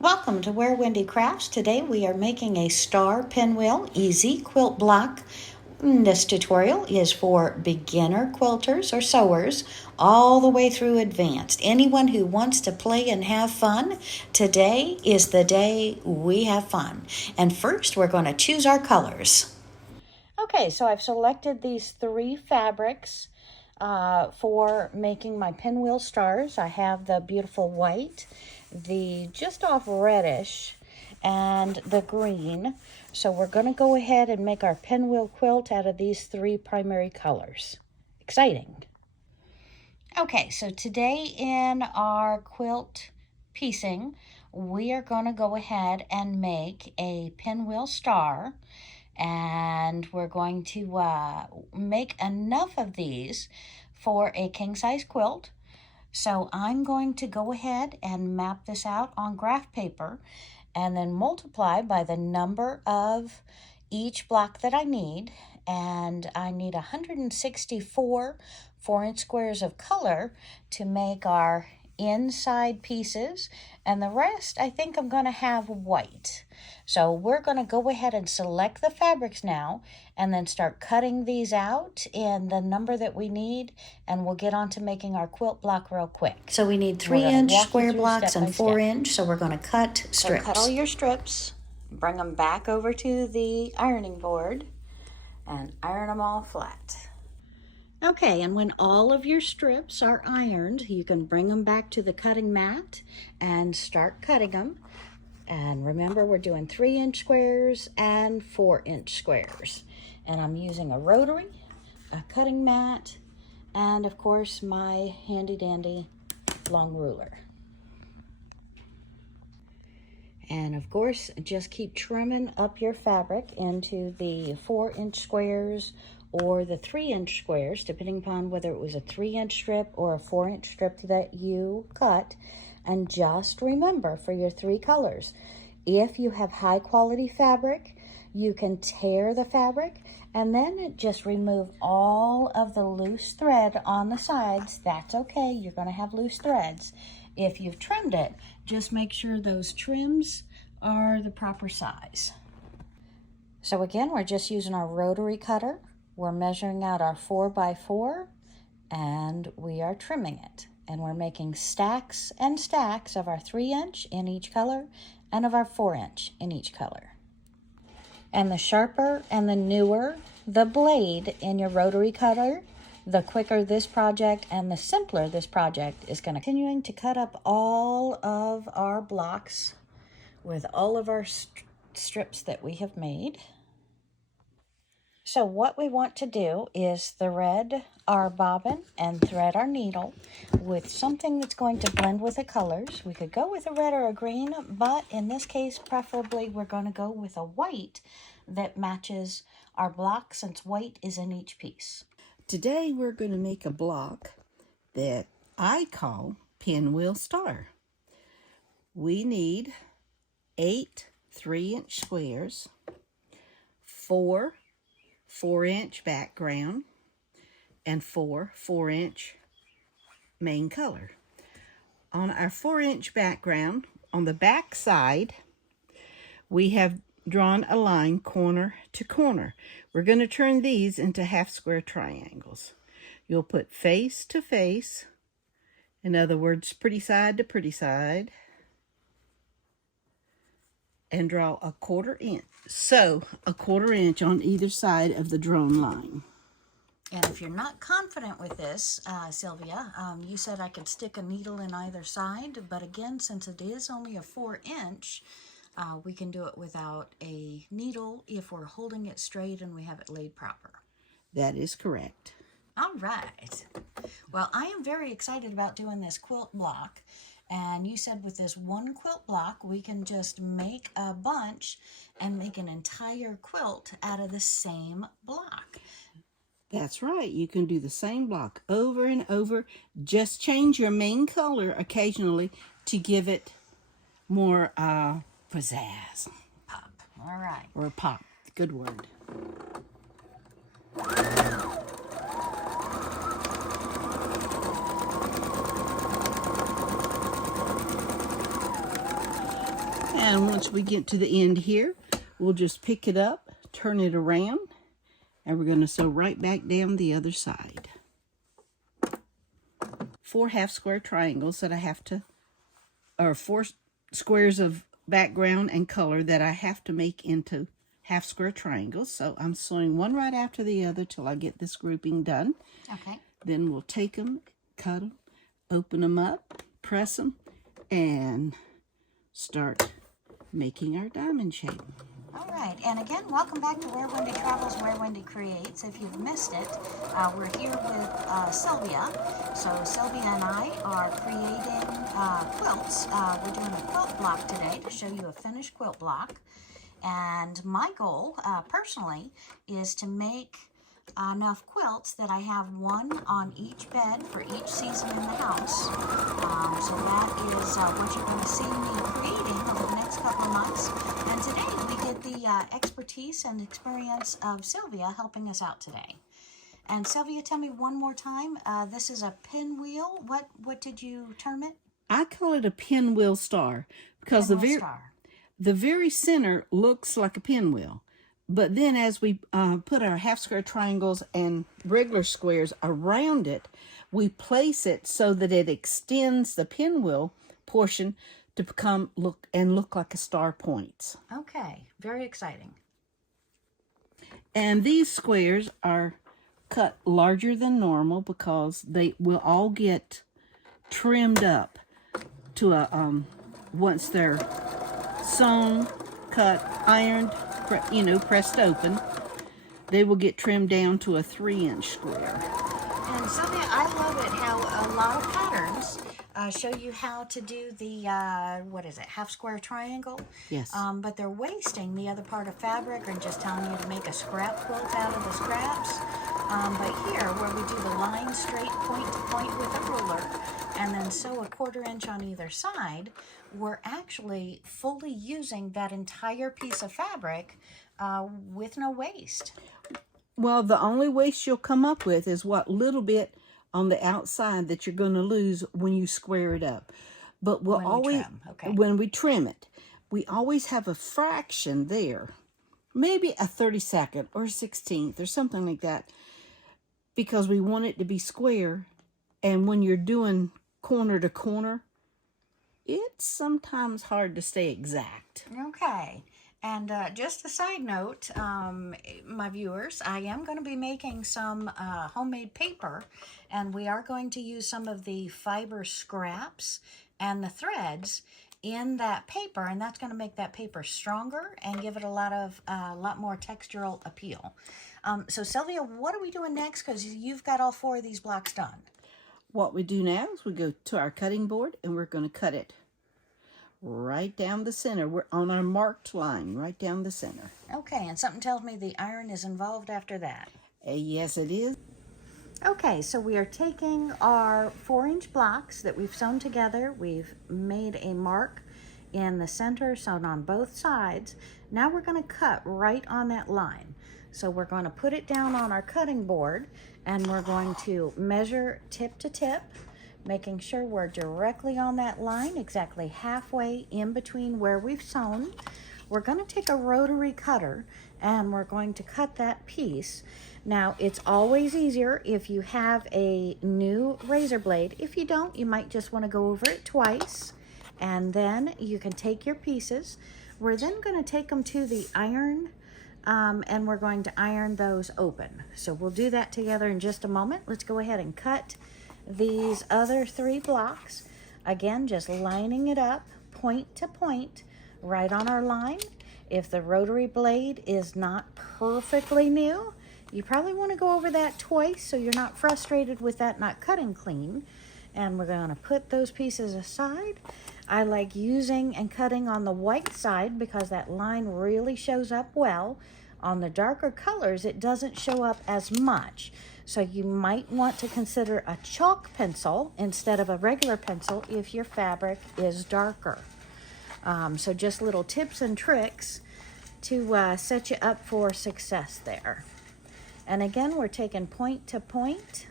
Welcome to Where Wendy Crafts. Today we are making a star pinwheel easy quilt block. This tutorial is for beginner quilters or sewers all the way through advanced. Anyone who wants to play and have fun, today is the day we have fun. And first we're going to choose our colors. Okay, so I've selected these three fabrics for making my pinwheel stars. I have the beautiful white, the just off reddish, and the green. So we're going to go ahead and make our pinwheel quilt out of these three primary colors. Exciting. Okay, so today in our quilt piecing, we are going to go ahead and make a pinwheel star. And we're going to make enough of these for a king-size quilt. So I'm going to go ahead and map this out on graph paper and then multiply by the number of each block that I need. And I need 164 4-inch squares of color to make our inside pieces, and the rest I think I'm going to have white. So we're going to go ahead and select the fabrics now and then start cutting these out in the number that we need, and we'll get on to making our quilt block real quick. So we need 3-inch square blocks and 4-inch, so we're going to cut strips. So cut all your strips, bring them back over to the ironing board and iron them all flat. Okay, and when all of your strips are ironed, you can bring them back to the cutting mat and start cutting them. And remember, we're doing 3-inch squares and 4-inch squares. And I'm using a rotary, a cutting mat, and of course my handy dandy long ruler. And of course, just keep trimming up your fabric into the 4-inch squares or the 3-inch squares, depending upon whether it was a 3-inch strip or a 4-inch strip that you cut. And just remember, for your three colors, if you have high quality fabric, you can tear the fabric and then just remove all of the loose thread on the sides. That's okay, you're going to have loose threads. If you've trimmed it, just make sure those trims are the proper size. So again, we're just using our rotary cutter. We're measuring out our 4x4 and we are trimming it. And we're making stacks and stacks of our 3-inch in each color and of our 4-inch in each color. And the sharper and the newer the blade in your rotary cutter, the quicker this project and the simpler this project is going to. Continuing to cut up all of our blocks with all of our strips that we have made. So what we want to do is thread our bobbin and thread our needle with something that's going to blend with the colors. We could go with a red or a green, but in this case, preferably we're going to go with a white that matches our block, since white is in each piece. Today we're going to make a block that I call Pinwheel Star. We need 8 3-inch squares, 4 4-inch background, and 4 4-inch main color. On our 4-inch background, on the back side, we have drawn a line corner to corner. We're going to turn these into half square triangles. You'll put face to face, in other words, pretty side to pretty side, and draw a 1/4 inch. So a 1/4 inch on either side of the drawn line. And if you're not confident with this, Sylvia, you said I could stick a needle in either side, but again, since it is only a 4-inch, we can do it without a needle if we're holding it straight and we have it laid proper. That is correct. All right. Well, I am very excited about doing this quilt block. And you said with this one quilt block, we can just make a bunch and make an entire quilt out of the same block. That's right. You can do the same block over and over. Just change your main color occasionally to give it more pizzazz. Pop. All right. Or a pop. Good word. And once we get to the end here, we'll just pick it up, turn it around, and we're going to sew right back down the other side. 4 half square triangles that I have to, or 4 squares of background and color that I have to make into half square triangles. So I'm sewing one right after the other till I get this grouping done. Okay. Then we'll take them, cut them, open them up, press them, and start making our diamond shape. All right, and again, welcome back to Where Wendy Travels, Where Wendy Creates. If you've missed it, we're here with Sylvia. So Sylvia and I are creating quilts. We're doing a quilt block today to show you a finished quilt block. And my goal, personally, is to make enough quilts that I have one on each bed for each season in the house. So that is what you're going to see me creating over the next couple of months. And today we get the expertise and experience of Sylvia helping us out today. And Sylvia, tell me one more time, this is a pinwheel. What did you term it? I call it a pinwheel star because the very center looks like a pinwheel. But then as we put our half square triangles and regular squares around it, we place it so that it extends the pinwheel portion to look like a star points. Okay, very exciting. And these squares are cut larger than normal because they will all get trimmed up to a once they're sewn, cut, ironed, pressed open, they will get trimmed down to a 3-inch square. And Sylvia, I love it how a lot of patterns show you how to do the, half square triangle? Yes. But they're wasting the other part of fabric and just telling you to make a scrap quilt out of the scraps. But here, where we do the line straight point to point with a ruler, and then sew a 1/4 inch on either side, we're actually fully using that entire piece of fabric with no waste. Well, the only waste you'll come up with is what little bit on the outside that you're going to lose when you square it up. But when we trim it, we always have a fraction there, maybe a 32nd or 16th or something like that, because we want it to be square. And when you're doing corner to corner, it's sometimes hard to stay exact. Okay. And just a side note, my viewers, I am going to be making some homemade paper, and we are going to use some of the fiber scraps and the threads in that paper, and that's going to make that paper stronger and give it a lot more textural appeal. So Sylvia, what are we doing next? Because you've got all 4 of these blocks done. What we do now is we go to our cutting board and we're going to cut it right down the center. We're on our marked line, right down the center. Okay, and something tells me the iron is involved after that. Yes, it is. Okay, so we are taking our 4-inch blocks that we've sewn together. We've made a mark in the center, sewn on both sides. Now we're going to cut right on that line. So we're going to put it down on our cutting board, and we're going to measure tip to tip, making sure we're directly on that line, exactly halfway in between where we've sewn. We're going to take a rotary cutter, and we're going to cut that piece. Now, it's always easier if you have a new razor blade. If you don't, you might just want to go over it twice, and then you can take your pieces. We're then going to take them to the iron, and we're going to iron those open. So we'll do that together in just a moment. Let's go ahead and cut these other 3 blocks. Again, just lining it up point to point right on our line. If the rotary blade is not perfectly new, you probably want to go over that twice so you're not frustrated with that not cutting clean. And we're going to put those pieces aside. I like using and cutting on the white side because that line really shows up well. On the darker colors, it doesn't show up as much. So you might want to consider a chalk pencil instead of a regular pencil if your fabric is darker. So just little tips and tricks to set you up for success there. And again, we're taking point to point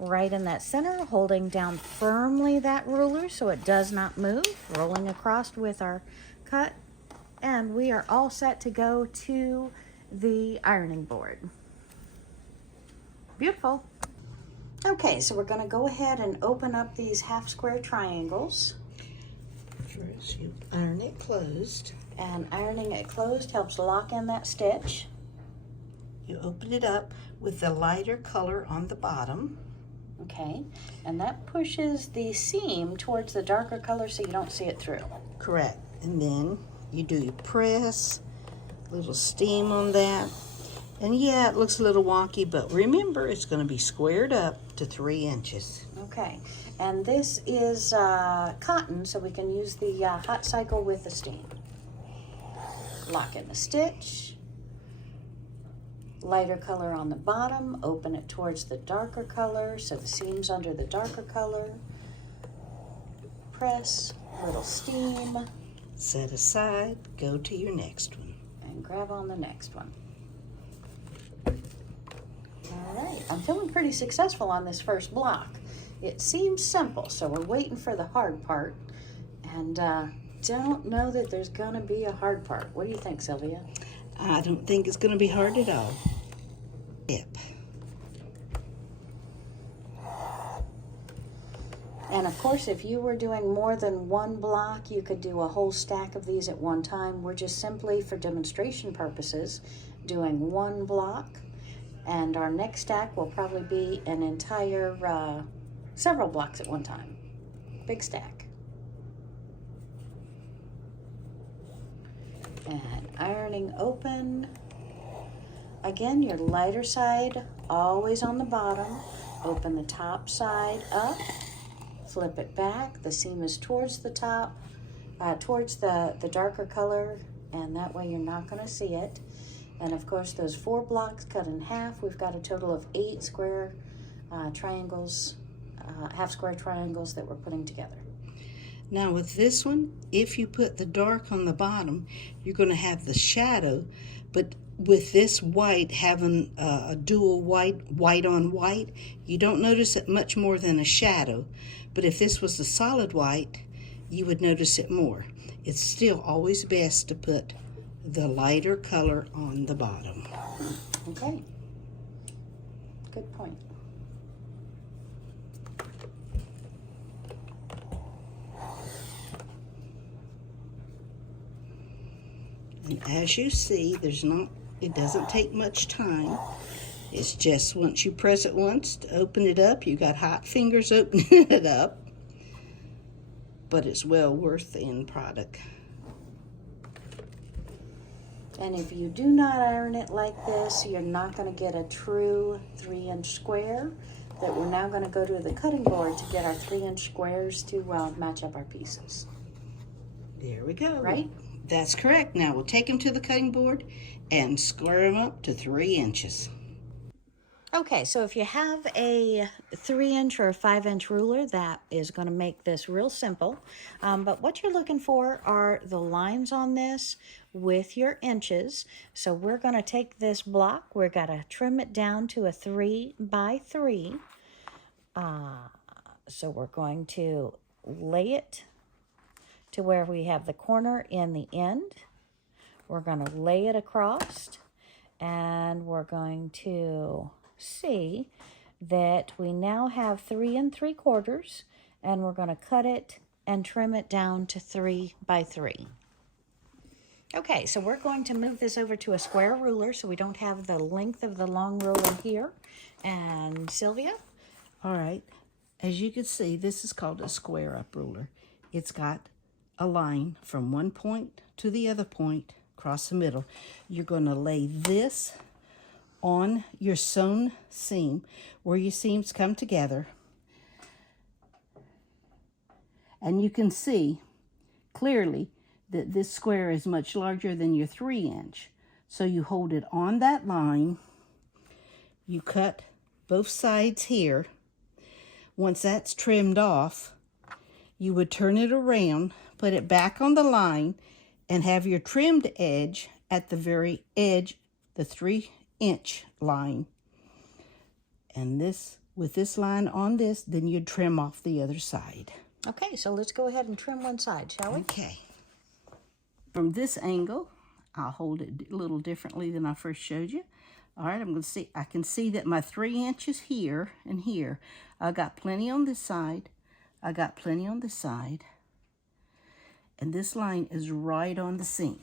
right in that center, holding down firmly that ruler so it does not move, rolling across with our cut, and we are all set to go to the ironing board. Beautiful. Okay, so we're going to go ahead and open up these half square triangles. First, you iron it closed. And ironing it closed helps lock in that stitch. You open it up with the lighter color on the bottom. Okay, and that pushes the seam towards the darker color so you don't see it through. Correct. And then you do your press, a little steam on that. And yeah, it looks a little wonky, but remember, it's going to be squared up to 3 inches. Okay, and this is cotton, so we can use the hot cycle with the steam. Lock in the stitch. Lighter color on the bottom, open it towards the darker color, so the seam's under the darker color. Press, little steam. Set aside, go to your next one. And grab on the next one. All right, I'm feeling pretty successful on this first block. It seems simple, so we're waiting for the hard part. And don't know that there's gonna be a hard part. What do you think, Sylvia? I don't think it's going to be hard at all. Yep. And of course, if you were doing more than one block, you could do a whole stack of these at one time. We're just simply, for demonstration purposes, doing one block. And our next stack will probably be an entire, several blocks at one time. Big stack. And ironing open. Again, your lighter side always on the bottom. Open the top side up. Flip it back. The seam is towards the top, towards the darker color, and that way you're not going to see it. And of course, those 4 blocks cut in half, we've got a total of 8 square triangles, half square triangles that we're putting together. Now with this one, if you put the dark on the bottom, you're going to have the shadow, but with this white having a dual white on white, you don't notice it much more than a shadow. But if this was the solid white, you would notice it more. It's still always best to put the lighter color on the bottom. Okay, good point. And as you see, it doesn't take much time. It's just once you press it once to open it up, you got hot fingers opening it up. But it's well worth the end product. And if you do not iron it like this, you're not going to get a true 3-inch square. That we're now going to go to the cutting board to get our 3-inch squares to match up our pieces. There we go. Right? That's correct. Now we'll take them to the cutting board and square them up to 3 inches. Okay, so if you have a 3-inch or a 5-inch ruler, that is going to make this real simple. But what you're looking for are the lines on this with your inches. So we're going to take this block, we're going to trim it down to a 3 by 3. So we're going to lay it to where we have the corner in the end. We're going to lay it across, and we're going to see that we now have 3 3/4, and we're going to cut it and trim it down to 3 by 3. Okay, so we're going to move this over to a square ruler so we don't have the length of the long ruler here. And Sylvia? All right, as you can see, this is called a square up ruler. It's got a line from one point to the other point across the middle. You're going to lay this on your sewn seam where your seams come together, and you can see clearly that this square is much larger than your 3-inch. So you hold it on that line, you cut both sides here. Once that's trimmed off, you would turn it around, put it back on the line, and have your trimmed edge at the very edge, the 3-inch line. And this with this line on this, then you'd trim off the other side. Okay, so let's go ahead and trim one side, shall we? Okay. From this angle, I'll hold it a little differently than I first showed you. All right, I'm going to see, I can see that my 3 inches here and here, I got plenty on this side, I got plenty on this side, and this line is right on the seam.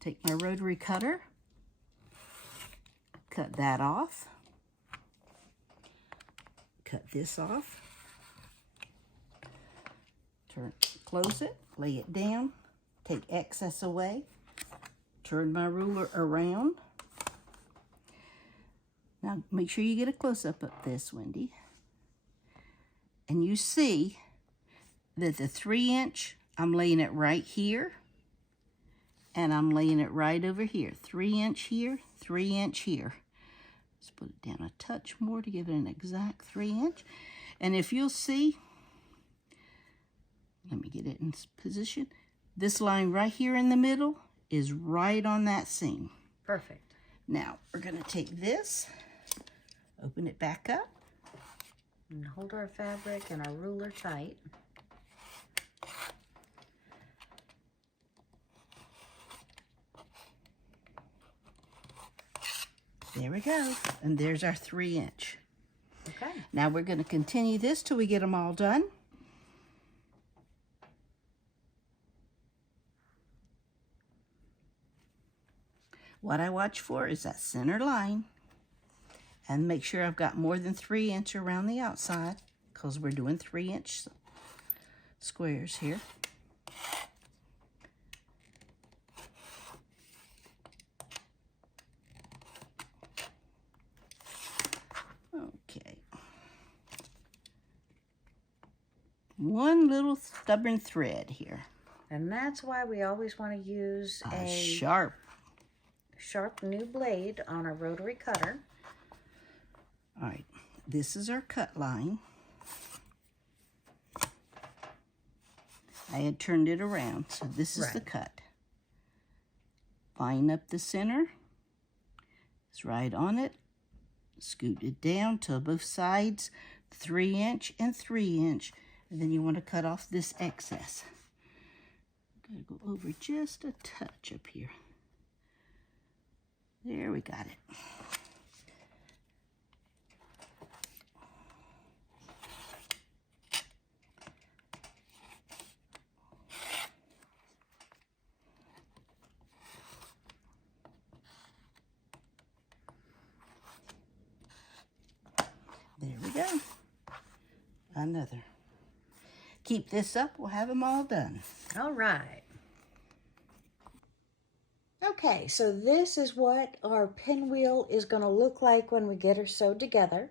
Take my rotary cutter, cut that off, cut this off, close it, lay it down, take excess away, turn my ruler around. Now make sure you get a close-up of this, Wendy. And you see that the 3 inch, I'm laying it right here, and I'm laying it right over here. 3 inch here, 3 inch here. Let's put it down a touch more to give it an exact 3 inch. And if you'll see, let me get it in position. This line right here in the middle is right on that seam. Perfect. Now, we're going to take this, open it back up. And hold our fabric and our ruler tight. There we go. And there's our 3 inch. Okay. Now we're going to continue this till we get them all done. What I watch for is that center line, and make sure I've got more than 3 inch around the outside, because we're doing 3 inch squares here. Okay. One little stubborn thread here. And that's why we always want to use a sharp new blade on our rotary cutter. All right, this is our cut line. I had turned it around, so this is the cut. Line up the center. It's right on it. Scoot it down to both sides, 3 inch and 3 inch. And then you want to cut off this excess. Gotta go over just a touch up here. There, we got it. There we go. Another. Keep this up, we'll have them all done. All right. Okay, so this is what our pinwheel is going to look like when we get her sewed together.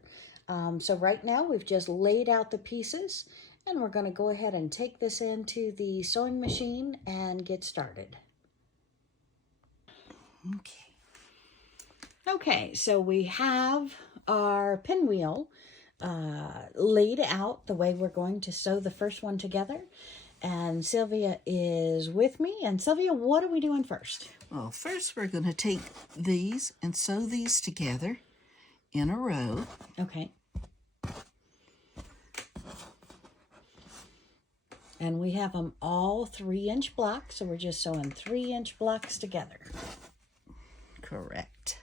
So right now we've just laid out the pieces, and we're going to go ahead and take this into the sewing machine and get started. Okay, so we have our pinwheel laid out the way we're going to sew the first one together. And Sylvia is with me. And Sylvia, what are we doing first? Well, first we're going to take these and sew these together in a row. Okay. And we have them all 3 inch blocks, so we're just sewing 3 inch blocks together. Correct.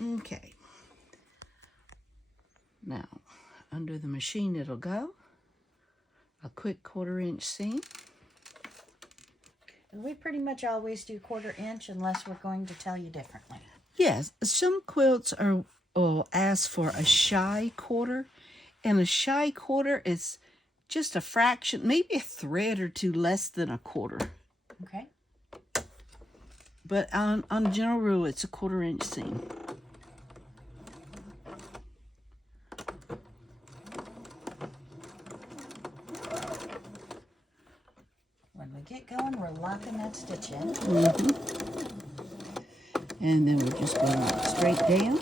Okay. Now, under the machine it'll go. A quick 1/4 inch seam. And we pretty much always do 1/4 inch unless we're going to tell you differently. Yes, some quilts will ask for a shy 1/4, and a shy 1/4 is just a fraction, maybe a thread or two less than a 1/4. Okay. But on a general rule, it's a 1/4 inch seam. When we get going, we're locking that stitch in. And then we're just going to walk straight down.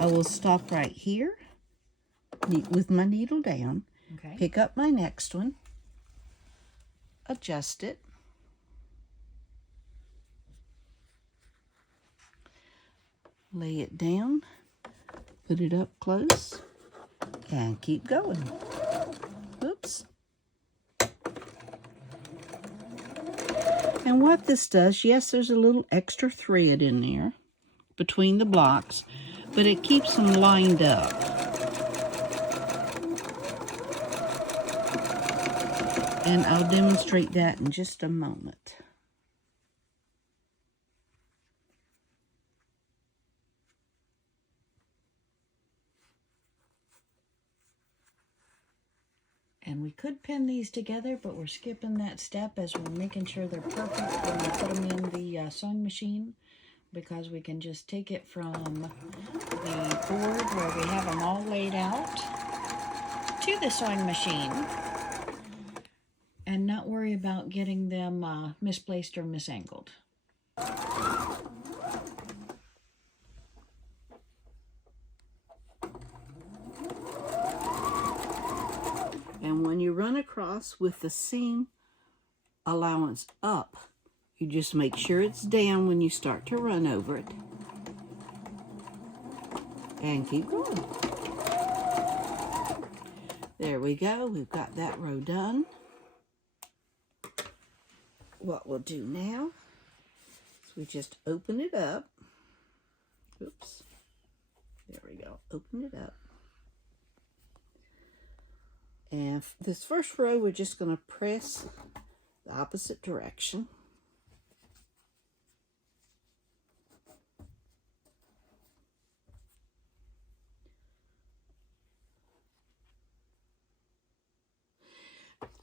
I will stop right here with my needle down. Okay. Pick up my next one. Adjust it. Lay it down, put it up close, and keep going. Oops. And what this does, yes, there's a little extra thread in there between the blocks, but it keeps them lined up. And I'll demonstrate that in just a moment. And we could pin these together, but we're skipping that step as we're making sure they're perfect when we put them in the sewing machine, because we can just take it from the board where we have them all laid out to the sewing machine and not worry about getting them misplaced or misangled. And when you run across with the seam allowance up, you just make sure it's down when you start to run over it. And keep going. There we go. We've got that row done. What we'll do now is we just open it up. Oops. There we go. Open it up. And this first row, we're just going to press the opposite direction.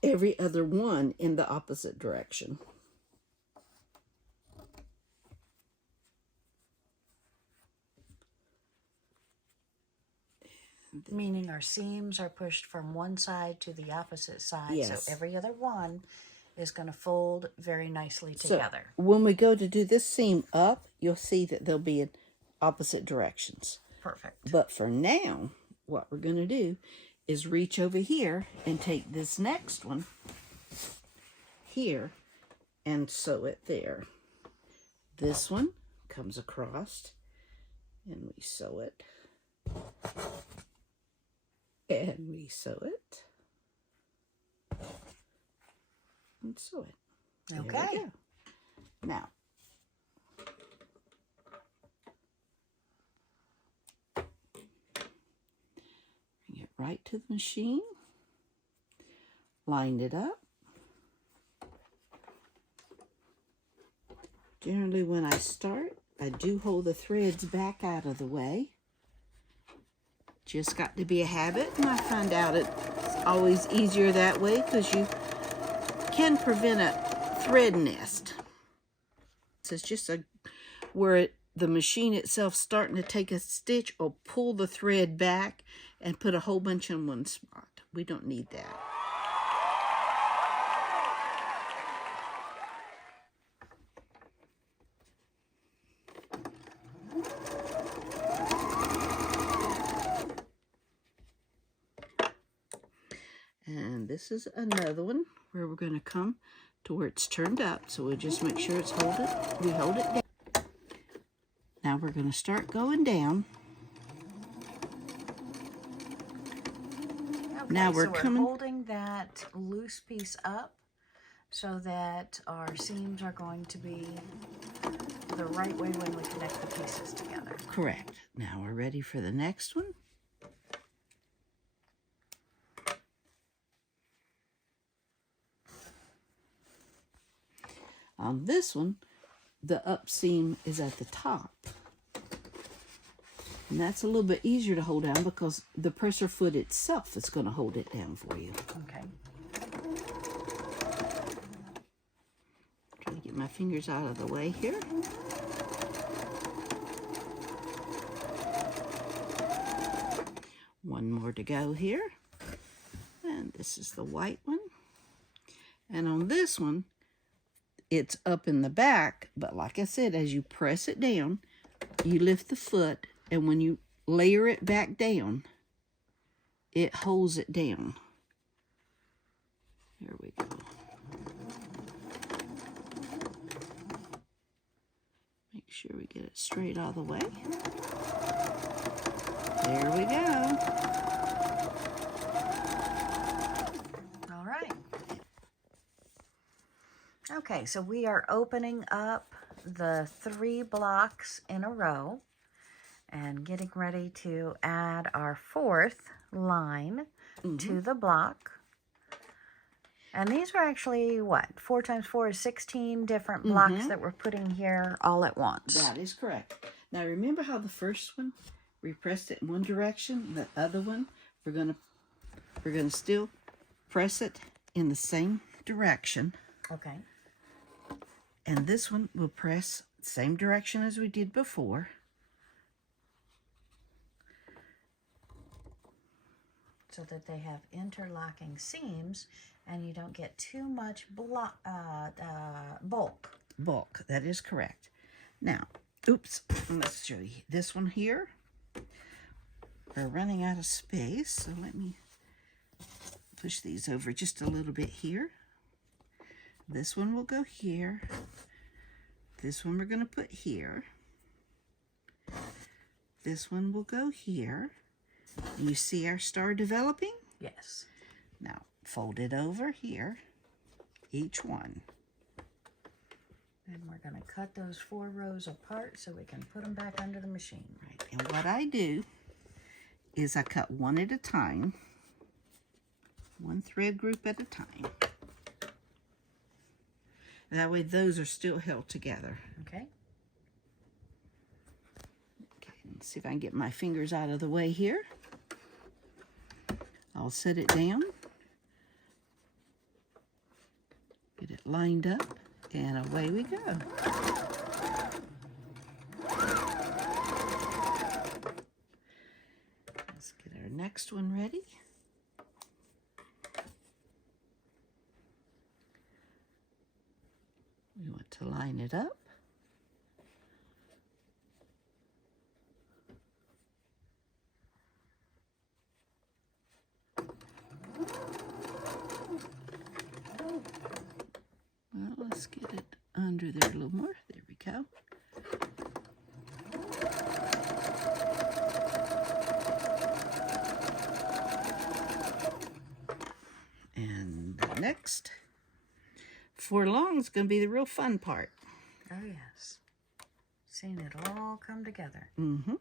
Every other one in the opposite direction. Meaning our seams are pushed from one side to the opposite side, Yes. so every other one is going to fold very nicely together. So when we go to do this seam up, you'll see that they'll be in opposite directions. Perfect. But for now, what we're going to do is reach over here and take this next one here and sew it there. This one comes across and we sew it. And we sew it. And sew it. Okay. Now, bring it right to the machine. Line it up. Generally, when I start, I do hold the threads back out of the way. Just got to be a habit, and I find out it's always easier that way because you can prevent a thread nest. So it's just where the machine itself starting to take a stitch or pull the thread back and put a whole bunch in one spot. We don't need that. And this is another one where we're going to come to where it's turned up. So we'll just make sure it's we hold it down. Now we're going to start going down. Okay, now we're holding that loose piece up so that our seams are going to be the right way when we connect the pieces together. Correct. Now we're ready for the next one. On this one, the up seam is at the top. And that's a little bit easier to hold down because the presser foot itself is going to hold it down for you. Okay. Trying to get my fingers out of the way here. One more to go here. And this is the white one. And on this one, it's up in the back, but like I said, as you press it down, you lift the foot, and when you layer it back down, it holds it down. There we go. Make sure we get it straight all the way. There we go. All right. Okay, so we are opening up the 3 blocks in a row and getting ready to add our 4th line to the block. And these are actually, what, 4 times 4 is 16 different blocks that we're putting here all at once. That is correct. Now remember how the first one, we pressed it in one direction, the other one, we're gonna still press it in the same direction. Okay. And this one will press the same direction as we did before. So that they have interlocking seams and you don't get too much bulk. Bulk, that is correct. Now, oops, let's show you this one here. We're running out of space, so let me push these over just a little bit here. This one will go here. This one we're going to put here. This one will go here. You see our star developing? Yes. Now, fold it over here, each one. And we're going to cut those 4 rows apart so we can put them back under the machine. Right. And what I do is I cut one at a time, one thread group at a time. That way those are still held together. Okay. Okay, let's see if I can get my fingers out of the way here. I'll set it down, get it lined up, and away we go. Let's get our next one ready. We want to line it up. Well, let's get it under there a little more. There we go. And the next 4 long is going to be the real fun part. Oh, yes. Seeing it all come together. Mm-hmm.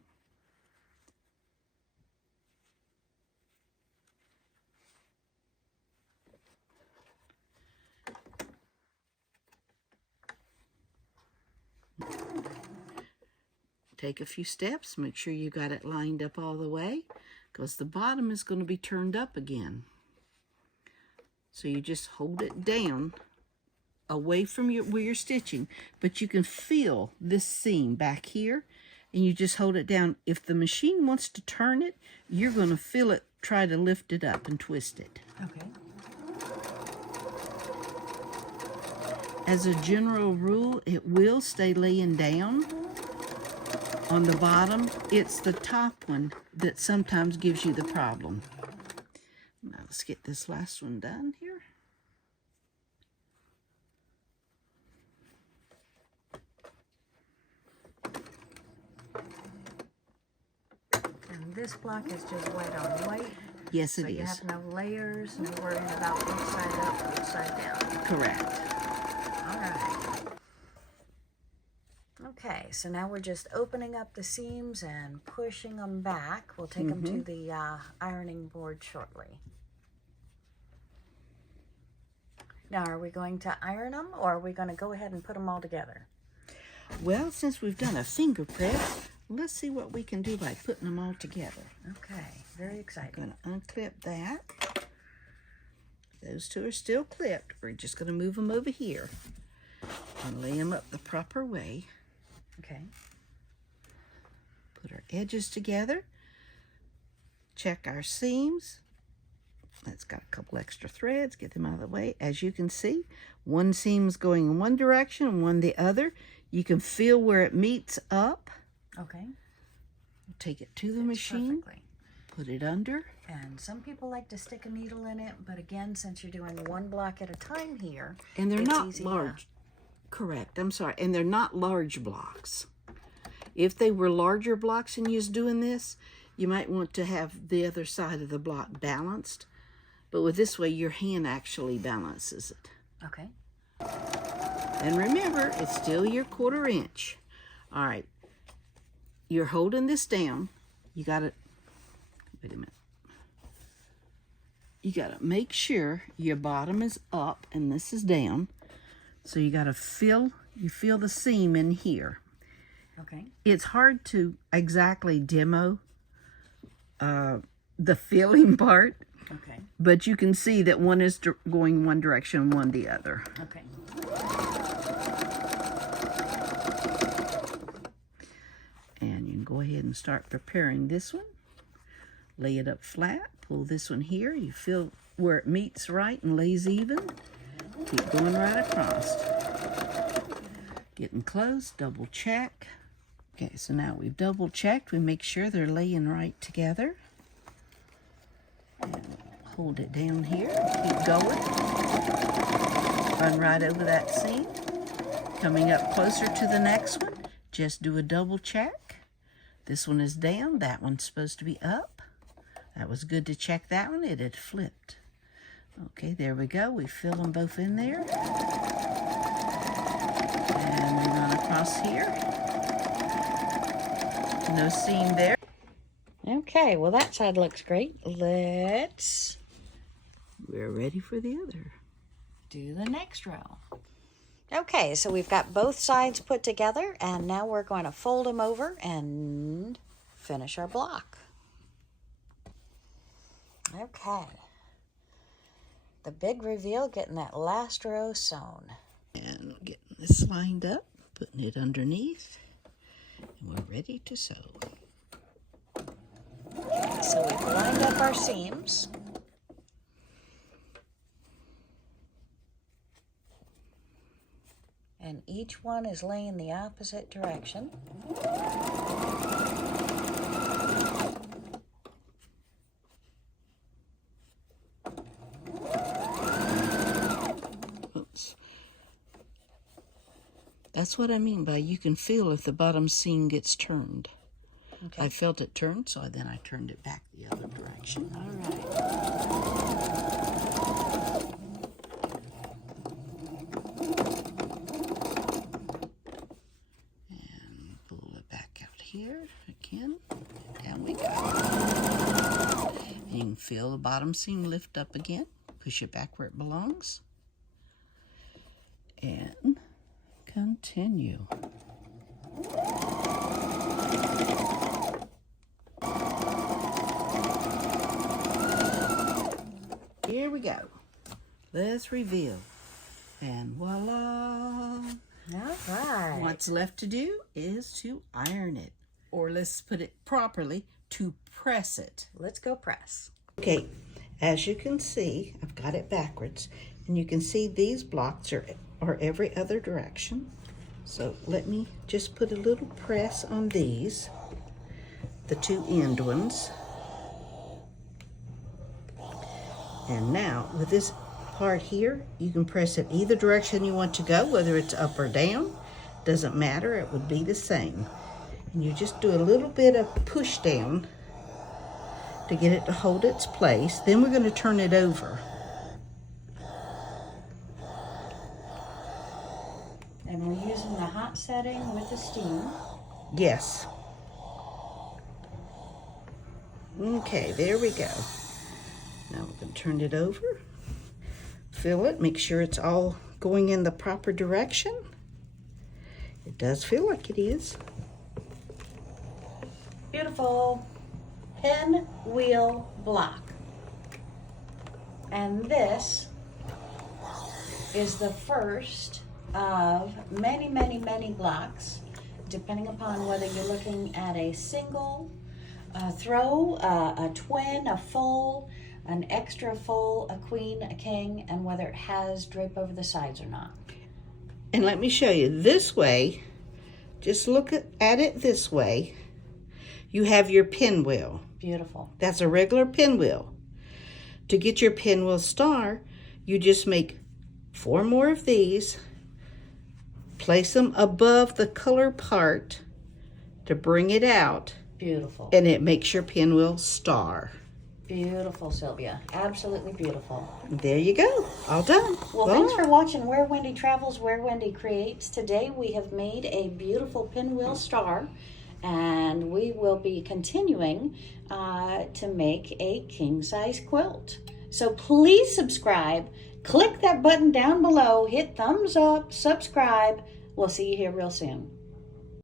Take a few steps, make sure you got it lined up all the way, because the bottom is going to be turned up again. So you just hold it down away from where you're stitching, but you can feel this seam back here, and you just hold it down. If the machine wants to turn it, you're going to feel it try to lift it up and twist it. Okay. As a general rule, it will stay laying down on the bottom. It's the top one that sometimes gives you the problem. Now let's get this last one done here. And this block is just white on white. Yes, it so is. You have no layers, no worrying about which side up, which side down. Correct. All right. Okay, so now we're just opening up the seams and pushing them back. We'll take them to the ironing board shortly. Now, are we going to iron them, or are we going to go ahead and put them all together? Well, since we've done a finger press, let's see what we can do by putting them all together. Okay, very exciting. I'm going to unclip that. Those 2 are still clipped. We're just going to move them over here and lay them up the proper way. Okay. Put our edges together. Check our seams. That's got a couple extra threads. Get them out of the way. As you can see, one seam's going in one direction and one the other. You can feel where it meets up. Okay. Take it to the machine. Perfectly. Put it under. And some people like to stick a needle in it, but again, since you're doing one block at a time here, And they're it's not easy large. Correct, I'm sorry. And they're not large blocks. If they were larger blocks and you was doing this, you might want to have the other side of the block balanced. But with this way, your hand actually balances it. Okay. And remember, it's still your 1/4 inch. All right. You're holding this down. You got to, wait a minute. You got to make sure your bottom is up and this is down. So you got to feel the seam in here. Okay. It's hard to exactly demo the feeling part. Okay. But you can see that one is going one direction, one the other. Okay. And you can go ahead and start preparing this one. Lay it up flat. Pull this one here. You feel where it meets right and lays even. Keep going right across. Getting close. Double check. Okay, so now we've double checked. We make sure they're laying right together. And hold it down here. Keep going. Run right over that seam. Coming up closer to the next one. Just do a double check. This one is down. That one's supposed to be up. That was good to check that one. It had flipped. Okay, there we go. We fill them both in there. And we run across here. No seam there. Okay, well that side looks great. We're ready for the other. Do the next row. Okay, so we've got both sides put together, and now we're going to fold them over and finish our block. Okay. The big reveal, getting that last row sewn. And getting this lined up, putting it underneath, and we're ready to sew. Okay, so we've lined up our seams. And each one is laying the opposite direction. Oops. That's what I mean by you can feel if the bottom seam gets turned. Okay. I felt it turn, so then I turned it back the other direction. All right. And pull it back out here again. Down we go. And you can feel the bottom seam lift up again. Push it back where it belongs. And continue. Here we go. Let's reveal. And voila. All right. What's left to do is to iron it. Or let's put it properly, to press it. Let's go press. Okay, as you can see, I've got it backwards. And you can see these blocks are every other direction. So let me just put a little press on these, the two end ones. And now with this part here, you can press it either direction you want to go, whether it's up or down. Doesn't matter, it would be the same. And you just do a little bit of push down to get it to hold its place. Then we're going to turn it over. And we're using the hot setting with the steam. Yes. Okay, there we go. Now we're going to turn it over. Feel it, make sure it's all going in the proper direction. It does feel like it is. Beautiful pinwheel block. And this is the first of many, many, many blocks, depending upon whether you're looking at a single throw, a twin, a full, an extra full, a queen, a king, and whether it has drape over the sides or not. And let me show you this way. Just look at it this way. You have your pinwheel. Beautiful. That's a regular pinwheel. To get your pinwheel star, you just make 4 more of these, place them above the color part to bring it out. Beautiful. And it makes your pinwheel star. Beautiful, Sylvia. Absolutely beautiful. There you go. All done. Well, thanks for watching Where Wendy Travels, Where Wendy Creates. Today we have made a beautiful pinwheel star, and we will be continuing to make a king-size quilt. So please subscribe. Click that button down below. Hit thumbs up. Subscribe. We'll see you here real soon.